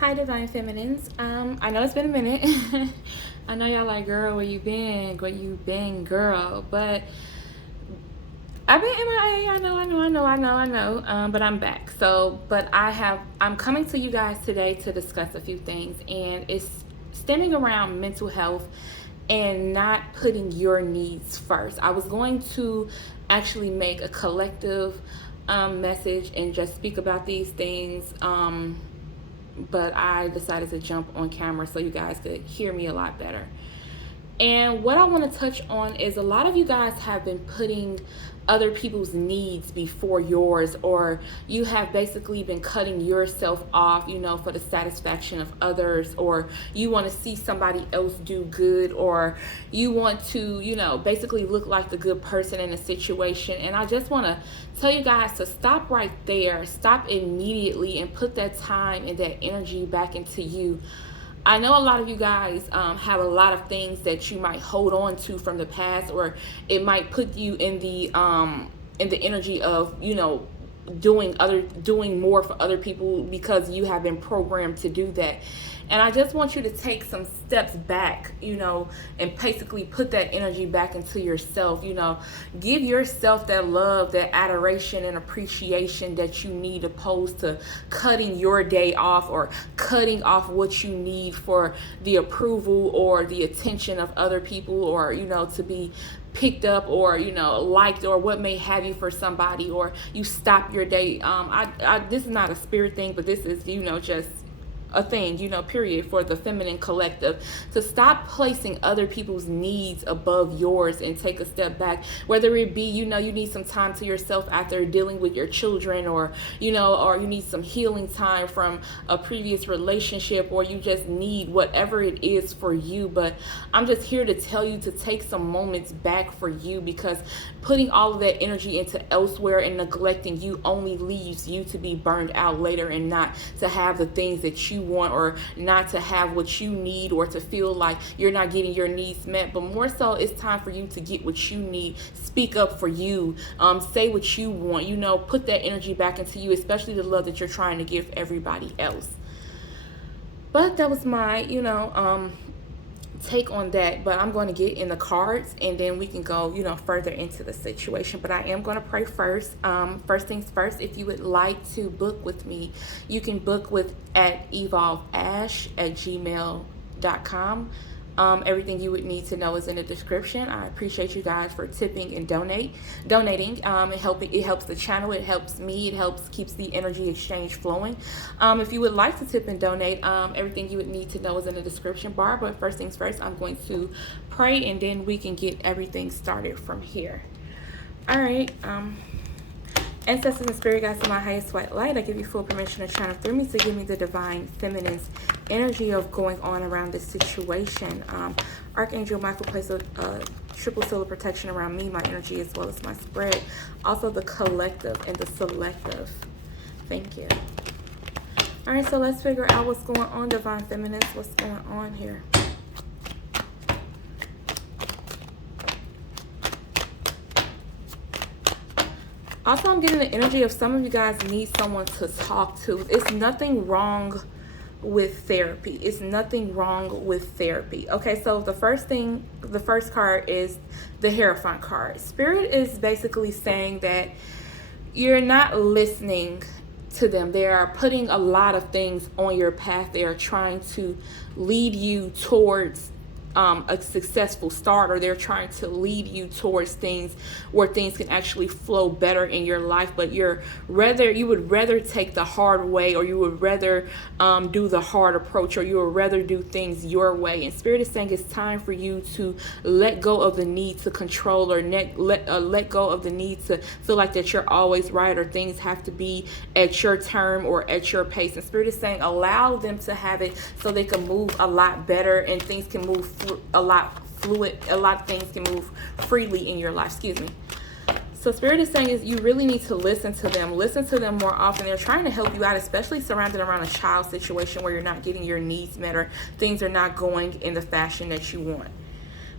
Hi, Divine Feminines. I know it's been a minute. I know y'all like, girl, where you been? Where you been, girl? But I've been MIA. I know. But I'm back. I'm coming to you guys today to discuss a few things, and it's stemming around mental health and not putting your needs first. I was going to actually make a collective message and just speak about these things. But I decided to jump on camera so you guys could hear me a lot better. And what I want to touch on is a lot of you guys have been putting other people's needs before yours, or you have basically been cutting yourself off, for the satisfaction of others, or you want to see somebody else do good, or you want to, basically look like the good person in a situation. And I just want to tell you guys to stop right there, stop immediately, and put that time and that energy back into you. I know a lot of you guys have a lot of things that you might hold on to from the past, or it might put you in the energy of doing more for other people because you have been programmed to do that. And I just want you to take some steps back, and basically put that energy back into yourself. Give yourself that love, that adoration and appreciation that you need, opposed to cutting your day off or cutting off what you need for the approval or the attention of other people, or, to be picked up, or liked, or what may have you for somebody, or you stop your day. This is not a spirit thing, but this is just a thing, period, for the feminine collective, to stop placing other people's needs above yours and take a step back. Whether it be, you need some time to yourself after dealing with your children, or or you need some healing time from a previous relationship, or you just need whatever it is for you. But I'm just here to tell you to take some moments back for you, because putting all of that energy into elsewhere and neglecting you only leaves you to be burned out later, and not to have the things that you want, or not to have what you need, or to feel like you're not getting your needs met. But more so, it's time for you to get what you need. Speak up for you. Say what you want. Put that energy back into you, especially the love that you're trying to give everybody else. But that was my take on that. But I'm going to get in the cards, and then we can go further into the situation. But I am going to pray first. First things first, if you would like to book with me, you can book with at evolveash@gmail.com. Everything you would need to know is in the description. I appreciate you guys for tipping and donating. It helps the channel. It helps me. It keeps the energy exchange flowing. If you would like to tip and donate, everything you would need to know is in the description bar. But first things first, I'm going to pray, and then we can get everything started from here. All right. Ancestors and spirit guides of my highest white light, I give you full permission to channel through me to give me the divine feminine's energy of going on around this situation. Archangel Michael places a triple seal of protection around me, my energy, as well as my spread. Also the collective and the selective. Thank you. All right, so let's figure out what's going on, divine feminines. What's going on here? Also, I'm getting the energy of some of you guys need someone to talk to. It's nothing wrong with therapy. It's nothing wrong with therapy. Okay, so the first card is the Hierophant card. Spirit is basically saying that you're not listening to them. They are putting a lot of things on your path. They are trying to lead you towards a successful start, or they're trying to lead you towards things where things can actually flow better in your life. But you would rather take the hard way, or you would rather do the hard approach, or you would rather do things your way. And Spirit is saying it's time for you to let go of the need to control, or let go of the need to feel like that you're always right, or things have to be at your term or at your pace. And Spirit is saying allow them to have it so they can move a lot better, and things can move a lot of things can move freely in your life. Excuse me. So Spirit is saying is you really need to listen to them more often. They're trying to help you out, especially surrounded around a child situation where you're not getting your needs met, or things are not going in the fashion that you want.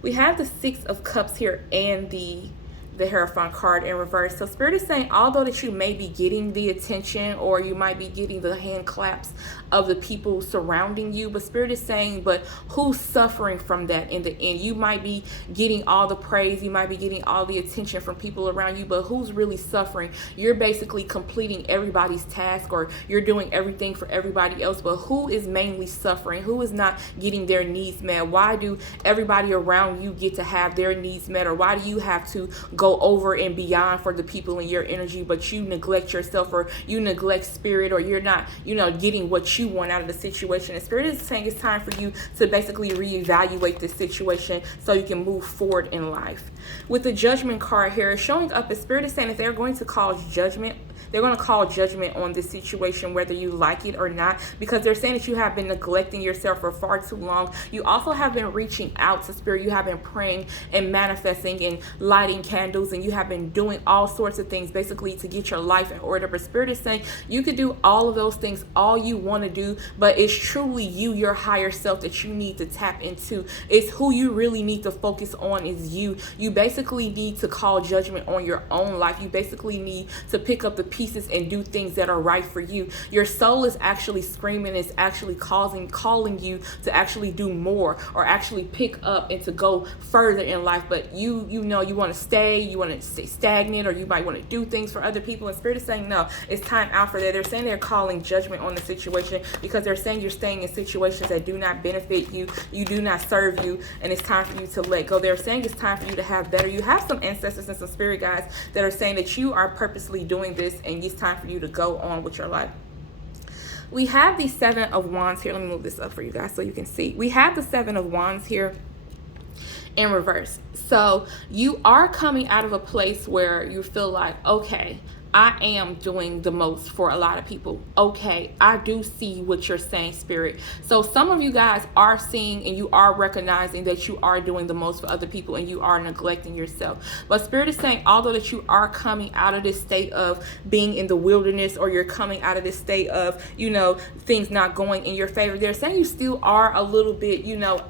We have the Six of Cups here and the the Hierophant card in reverse. So Spirit is saying, although that you may be getting the attention or you might be getting the hand claps of the people surrounding you, but Spirit is saying, but who's suffering from that in the end? You might be getting all the praise, you might be getting all the attention from people around you, but who's really suffering? You're basically completing everybody's task, or you're doing everything for everybody else, but who is mainly suffering? Who is not getting their needs met? Why do everybody around you get to have their needs met, or why do you have to go over and beyond for the people in your energy, but you neglect yourself, or you neglect spirit, or you're not, getting what you want out of the situation? And Spirit is saying it's time for you to basically reevaluate this situation so you can move forward in life. With the Judgment card here, showing up as Spirit is saying that they're going to cause judgment. They're going to call judgment on this situation, whether you like it or not, because they're saying that you have been neglecting yourself for far too long. You also have been reaching out to Spirit. You have been praying and manifesting and lighting candles, and you have been doing all sorts of things basically to get your life in order. But Spirit is saying you can do all of those things all you want to do, but it's truly you, your higher self, that you need to tap into. It's who you really need to focus on is you. You basically need to call judgment on your own life. You basically need to pick up the pieces and do things that are right for you. Your soul is actually screaming, is actually calling you to actually do more, or actually pick up and to go further in life. But you want to stay stagnant, or you might want to do things for other people. And Spirit is saying no, it's time out for that. They're saying they're calling judgment on the situation because they're saying you're staying in situations that do not benefit you, you do not serve you, and it's time for you to let go. They're saying it's time for you to have better. You have some ancestors and some spirit guides that are saying that you are purposely doing this, and it's time for you to go on with your life. We have the Seven of Wands here. Let me move this up for you guys so you can see. We have the Seven of Wands here in reverse. So you are coming out of a place where you feel like, okay, I am doing the most for a lot of people. Okay, I do see what you're saying, Spirit. So some of you guys are seeing and you are recognizing that you are doing the most for other people and you are neglecting yourself. But Spirit is saying, although that you are coming out of this state of being in the wilderness, or you're coming out of this state of, things not going in your favor, they're saying you still are a little bit,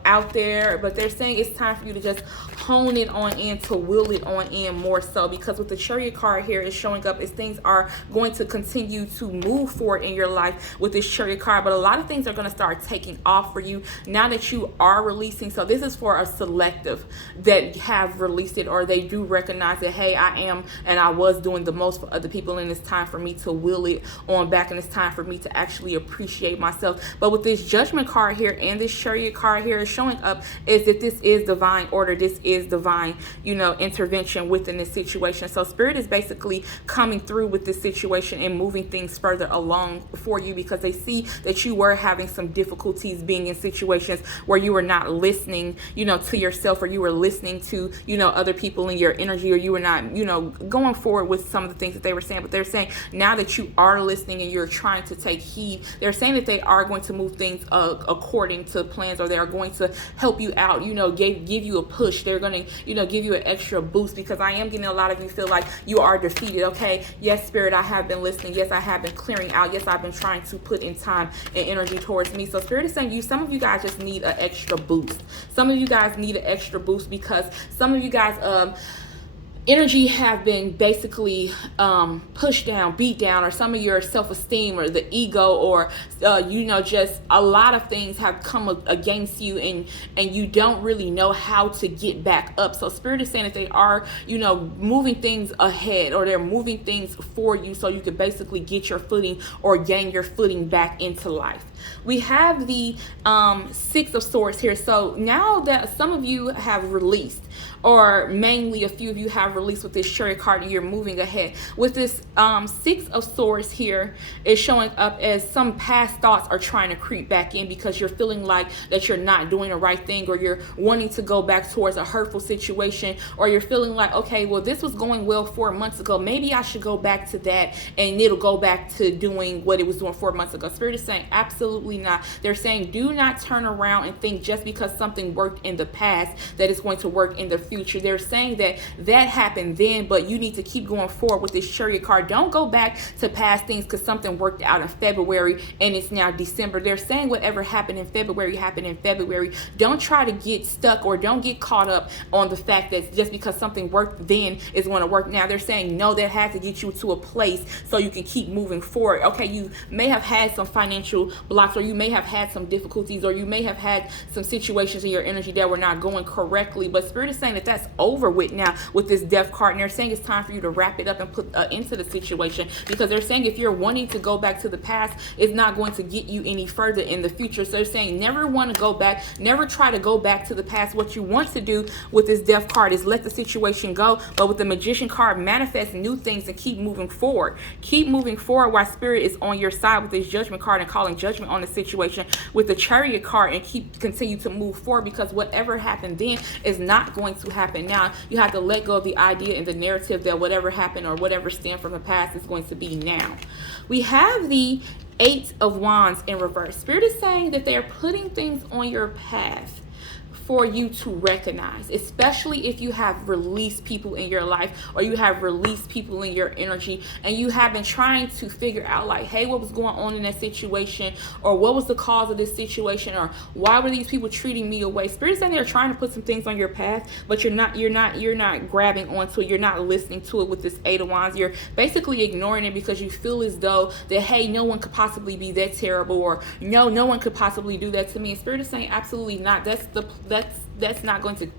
out there, but they're saying it's time for you to just hone it on in, to will it on in more so, because with the Chariot card here is showing up as things are going to continue to move forward in your life with this Chariot card, but a lot of things are going to start taking off for you now that you are releasing. So this is for a selective that have released it, or they do recognize that, hey, I am and I was doing the most for other people, and it's time for me to will it on back, and it's time for me to actually appreciate myself. But with this Judgment card here and this Chariot card here is showing up is that this is divine order, this is divine, intervention within this situation. So Spirit is basically coming through with this situation and moving things further along for you, because they see that you were having some difficulties being in situations where you were not listening, to yourself, or you were listening to, other people in your energy, or you were not, going forward with some of the things that they were saying. But they're saying now that you are listening and you're trying to take heed, they're saying that they are going to move things according to plans, or they are going to help you out, give you a push. They're going to, give you an extra boost, because I am getting a lot of you feel like you are defeated. Okay, yes, Spirit, I have been listening. Yes, I have been clearing out. Yes, I've been trying to put in time and energy towards me. So Spirit is saying some of you guys just need an extra boost. Some of you guys need an extra boost because some of you guys, energy have been basically pushed down, beat down, or some of your self-esteem or the ego, or just a lot of things have come against you, and you don't really know how to get back up. So Spirit is saying that they are moving things ahead, or they're moving things for you so you can basically get your footing or gain your footing back into life. We have the Six of Swords here. So now that some of you have released, or mainly a few of you have released with this Chariot card, and you're moving ahead. With this Six of Swords here is showing up as some past thoughts are trying to creep back in, because you're feeling like that you're not doing the right thing, or you're wanting to go back towards a hurtful situation, or you're feeling like, okay, well, this was going well 4 months ago. Maybe I should go back to that, and it'll go back to doing what it was doing 4 months ago. Spirit is saying absolutely not. They're saying do not turn around and think just because something worked in the past that it's going to work in the future. They're saying that happened then, but you need to keep going forward with this Chariot card. Don't go back to past things because something worked out in February and it's now December. They're saying whatever happened in February happened in February. Don't try to get stuck or don't get caught up on the fact that just because something worked then is going to work now. They're saying no, that has to get you to a place so you can keep moving forward. Okay, you may have had some financial blocks, or you may have had some difficulties, or you may have had some situations in your energy that were not going correctly, but Spirit is saying that that's over with now with this Death card, and they're saying it's time for you to wrap it up and put into the situation, because they're saying if you're wanting to go back to the past, it's not going to get you any further in the future. So they're saying never want to go back, never try to go back to the past. What you want to do with this Death card is let the situation go, but with the Magician card, manifest new things and keep moving forward. Keep moving forward while Spirit is on your side with this Judgment card and calling judgment on the situation with the Chariot card, and continue to move forward, because whatever happened then is not going to happen now. You have to let go of the idea and the narrative that whatever happened or whatever stemmed from the past is going to be now. We have the Eight of Wands in reverse. Spirit is saying that they are putting things on your path for you to recognize, especially if you have released people in your life, or you have released people in your energy, and you have been trying to figure out like, hey, what was going on in that situation, or what was the cause of this situation, or why were these people treating me away. Spirit is saying they're trying to put some things on your path, but you're not grabbing onto it. You're not listening to it with this Eight of Wands. You're basically ignoring it because you feel as though that, hey, no one could possibly be that terrible, or no one could possibly do that to me. And Spirit is saying absolutely not. That's not going to,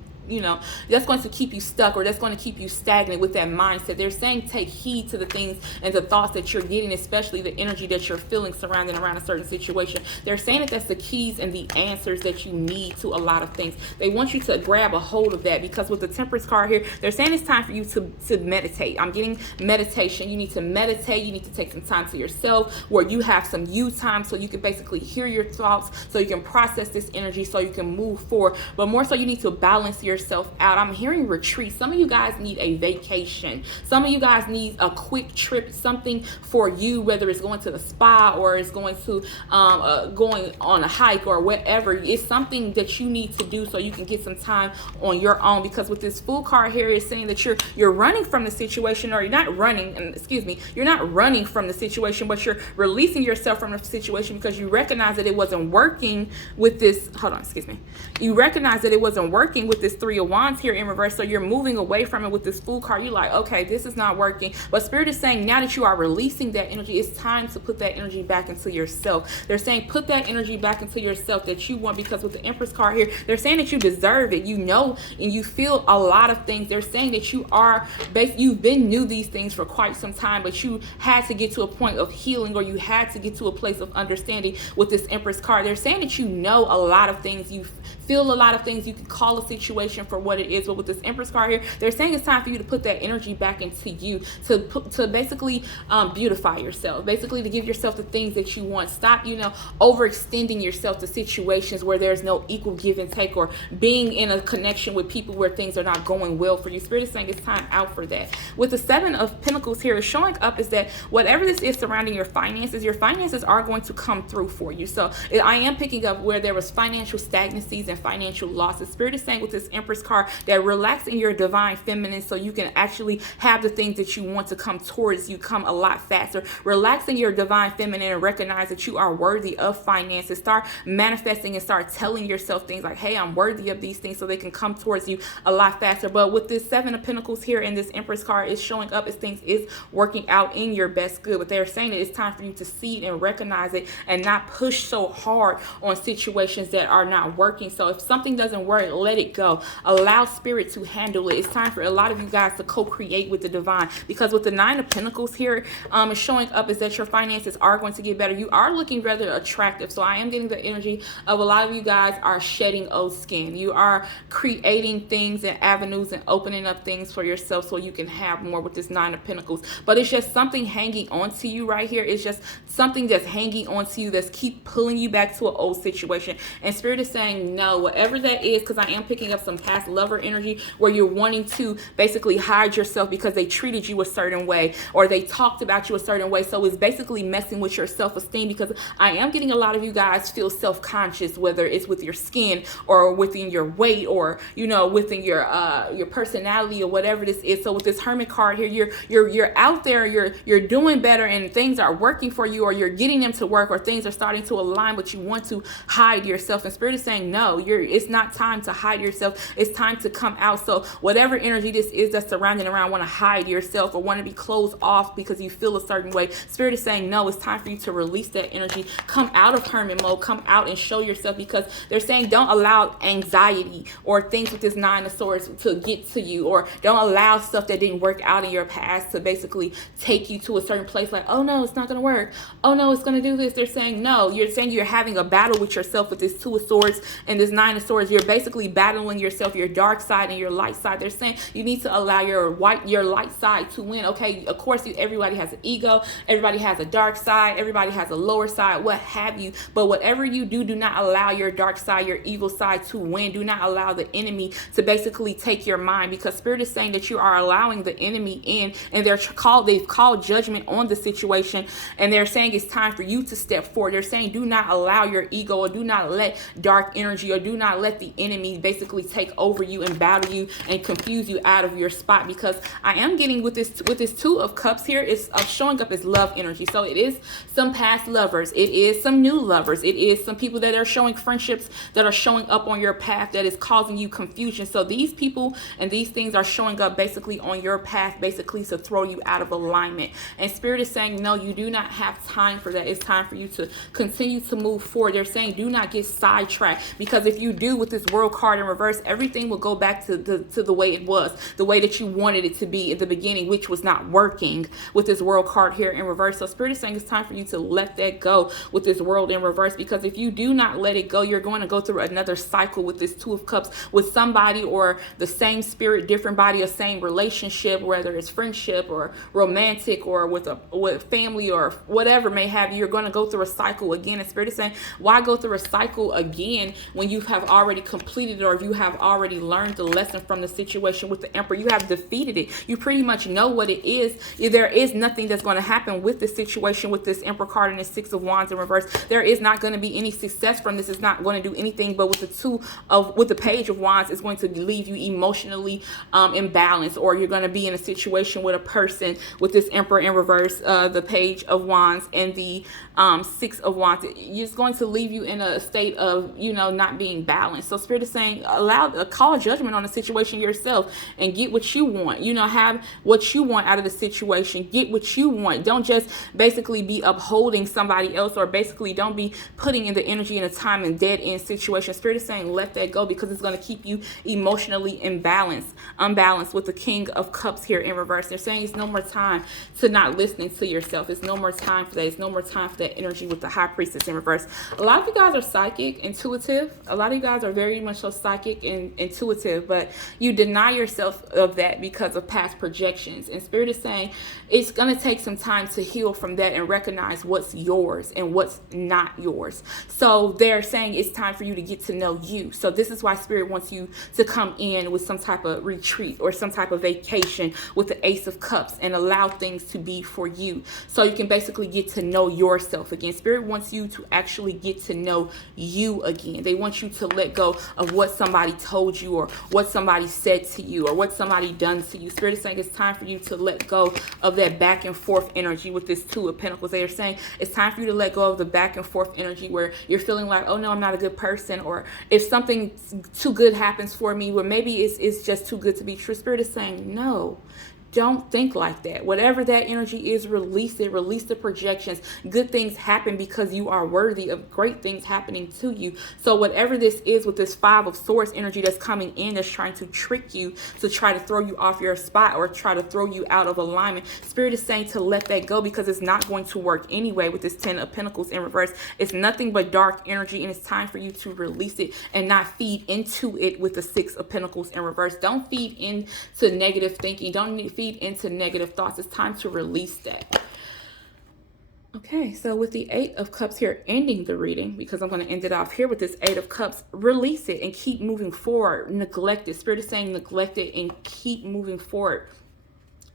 that's going to keep you stuck, or that's going to keep you stagnant with that mindset. They're saying take heed to the things and the thoughts that you're getting, especially the energy that you're feeling surrounding around a certain situation. They're saying that that's the keys and the answers that you need to a lot of things. They want you to grab a hold of that, because with the Temperance card here, they're saying it's time for you to meditate. I'm getting meditation. You need to meditate. You need to take some time to yourself where you have some you time, so you can basically hear your thoughts, so you can process this energy, so you can move forward. But more so, you need to balance yourself out. I'm hearing retreat. Some of you guys need a vacation. Some of you guys need a quick trip, something for you, whether it's going to the spa or it's going to going on a hike or whatever. It's something that you need to do so you can get some time on your own, because with this Fool card here, it's saying that you're running from the situation, or you're not running, you're not running from the situation, but you're releasing yourself from the situation because you recognize that it wasn't working with this, you recognize that it wasn't working with this Three of Wands here in reverse, so you're moving away from it with this Fool card. You're like, okay, this is not working, but Spirit is saying now that you are releasing that energy, it's time to put that energy back into yourself. They're saying put that energy back into yourself that you want, because with the Empress card here, they're saying that you deserve it, and you feel a lot of things. They're saying that you've been knew these things for quite some time, but you had to get to a point of healing, or you had to get to a place of understanding with this Empress card. They're saying that you know a lot of things, you feel a lot of things, you can call a situation for what it is, but with this Empress card here, they're saying it's time for you to put that energy back into you, to basically beautify yourself, basically to give yourself the things that you want. Stop, overextending yourself to situations where there's no equal give and take, or being in a connection with people where things are not going well for you. Spirit is saying it's time out for that. With the Seven of Pentacles here, is showing up is that whatever this is surrounding your finances are going to come through for you. So I am picking up where there was financial stagnancies and financial losses. Spirit is saying with this Empress card that relax in your divine feminine, so you can actually have the things that you want to come towards you come a lot faster. Relax in your divine feminine and recognize that you are worthy of finances. Start manifesting and start telling yourself things like, hey, I'm worthy of these things, so they can come towards you a lot faster. But with this Seven of Pentacles here and this Empress card is showing up as things is working out in your best good. But they're saying that it's time for you to see it and recognize it, and not push so hard on situations that are not working. So if something doesn't work, let it go. Allow Spirit to handle it. It's time for a lot of you guys to co-create with the divine, because with the Nine of Pentacles here, is showing up is that your finances are going to get better. You are looking rather attractive. So I am getting the energy of a lot of you guys are shedding old skin. You are creating things and avenues and opening up things for yourself so you can have more with this Nine of Pentacles. But it's just something hanging on to you right here. It's just something that's hanging on to you that's keep pulling you back to an old situation. And Spirit is saying no, whatever that is, because I am picking up some past lover energy where you're wanting to basically hide yourself because they treated you a certain way or they talked about you a certain way. So it's basically messing with your self-esteem, because I am getting a lot of you guys feel self-conscious, whether it's with your skin or within your weight or, you know, within your personality or whatever this is. So with this Hermit card here, you're out there, you're doing better and things are working for you, or you're getting them to work, or things are starting to align, but you want to hide yourself. And Spirit is saying, no, it's not time to hide yourself. It's time to come out. So whatever energy this is that's surrounding around, want to hide yourself or want to be closed off because you feel a certain way, Spirit is saying, no, it's time for you to release that energy. Come out of hermit mode. Come out and show yourself, because they're saying don't allow anxiety or things with this Nine of Swords to get to you, or don't allow stuff that didn't work out in your past to basically take you to a certain place like, oh no, it's not going to work. Oh no, it's going to do this. They're saying no. You're saying you're having a battle with yourself with this Two of Swords and this Nine of Swords. You're basically battling yourself, your dark side and your light side. They're saying you need to allow your light side to win. Okay, of course, everybody has an ego. Everybody has a dark side. Everybody has a lower side, what have you. But whatever you do, do not allow your dark side, your evil side to win. Do not allow the enemy to basically take your mind, because Spirit is saying that you are allowing the enemy in, and they've called judgment on the situation, and they're saying it's time for you to step forward. They're saying do not allow your ego, or do not let dark energy, or do not let the enemy basically take over you and battle you and confuse you out of your spot. Because I am getting with this Two of Cups here, it's showing up as love energy. So it is some past lovers, it is some new lovers, it is some people that are showing friendships that are showing up on your path that is causing you confusion. So these people and these things are showing up basically on your path, basically to throw you out of alignment. And Spirit is saying, no, you do not have time for that. It's time for you to continue to move forward. They're saying do not get sidetracked, because if you do, with this World card in reverse, everything will go back to the way it was, the way that you wanted it to be at the beginning, which was not working with this World card here in reverse. So Spirit is saying it's time for you to let that go with this World in reverse, because if you do not let it go, you're going to go through another cycle with this Two of Cups with somebody, or the same spirit, different body, or same relationship, whether it's friendship or romantic or with family or whatever may have you. You're going to go through a cycle again. And Spirit is saying, why go through a cycle again when you have already completed it, or you have already learned the lesson from the situation with the Emperor? You have defeated it. You pretty much know what it is. There is nothing that's going to happen with this situation with this Emperor card and the Six of Wands in reverse. There is not going to be any success from this. It's not going to do anything, but with the Page of Wands, it's going to leave you emotionally imbalanced, or you're going to be in a situation with a person with this Emperor in reverse, the Page of Wands and the Six of Wands. It's going to leave you in a state of, not being balanced. So Spirit is saying, call judgment on the situation yourself and get what you want. Have what you want out of the situation. Get what you want. Don't just basically be upholding somebody else, or basically don't be putting in the energy in a time and dead end situation. Spirit is saying let that go, because it's going to keep you emotionally unbalanced with the King of Cups here in reverse. They're saying it's no more time to not listening to yourself. It's no more time for that. It's no more time for that energy with the High Priestess in reverse. A lot of you guys are psychic, intuitive. A lot of you guys are very much so psychic and intuitive, but you deny yourself of that because of past projections. And Spirit is saying it's going to take some time to heal from that and recognize what's yours and what's not yours. So they're saying it's time for you to get to know you. So this is why Spirit wants you to come in with some type of retreat or some type of vacation with the Ace of Cups and allow things to be for you, so you can basically get to know yourself again. Spirit wants you to actually get to know you again. They want you to let go of what somebody told you, or what somebody said to you, or what somebody done to you. Spirit is saying it's time for you to let go of that back and forth energy with this Two of Pentacles. They are saying it's time for you to let go of the back and forth energy where you're feeling like, oh no, I'm not a good person, or if something too good happens for me, well, maybe it's just too good to be true. Spirit is saying no. Don't think like that. Whatever that energy is, release it. Release the projections. Good things happen because you are worthy of great things happening to you. So whatever this is with this Five of Swords energy that's coming in, that's trying to trick you, to try to throw you off your spot or try to throw you out of alignment, Spirit is saying to let that go, because it's not going to work anyway with this Ten of Pentacles in reverse. It's nothing but dark energy, and it's time for you to release it and not feed into it with the Six of Pentacles in reverse. Don't feed into negative thinking. Don't feed into negative thoughts. It's time to release that. Okay, so with the Eight of Cups here ending the reading, because I'm going to end it off here with this Eight of Cups, release it and keep moving forward. Neglect it. Spirit is saying neglect it and keep moving forward.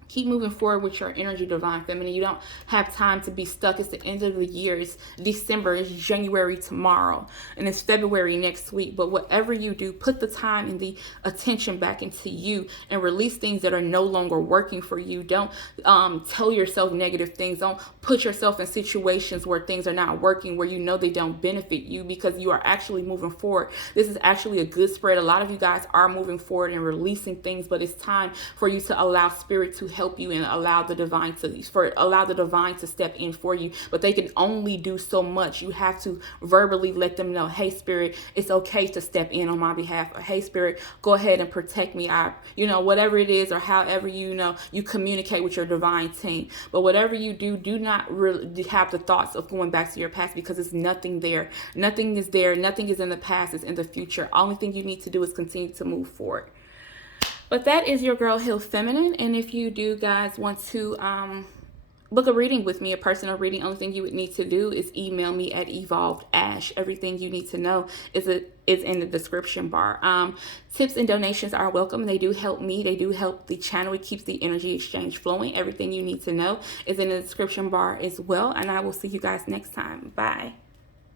Keep moving forward with your energy, divine feminine. You don't have time to be stuck. It's the end of the year. It's December. It's January tomorrow. And it's February next week. But whatever you do, put the time and the attention back into you and release things that are no longer working for you. Don't tell yourself negative things. Don't put yourself in situations where things are not working, where you know they don't benefit you, because you are actually moving forward. This is actually a good spread. A lot of you guys are moving forward and releasing things, but it's time for you to allow spirit to help you and allow the divine to step in for you. But they can only do so much. You have to verbally let them know, hey spirit, it's okay to step in on my behalf, or hey spirit, go ahead and protect me. Whatever it is, or however you communicate with your divine team. But whatever you do, do not really have the thoughts of going back to your past, because it's nothing there. Nothing is there. Nothing is in the past. It's in the future. Only thing you need to do is continue to move forward. But that is your girl, Healed Feminine. And if you do guys want to book a reading with me, a personal reading, only thing you would need to do is email me at evolvedash. Everything you need to know is in the description bar. Tips and donations are welcome. They do help me. They do help the channel. It keeps the energy exchange flowing. Everything you need to know is in the description bar as well. And I will see you guys next time. Bye.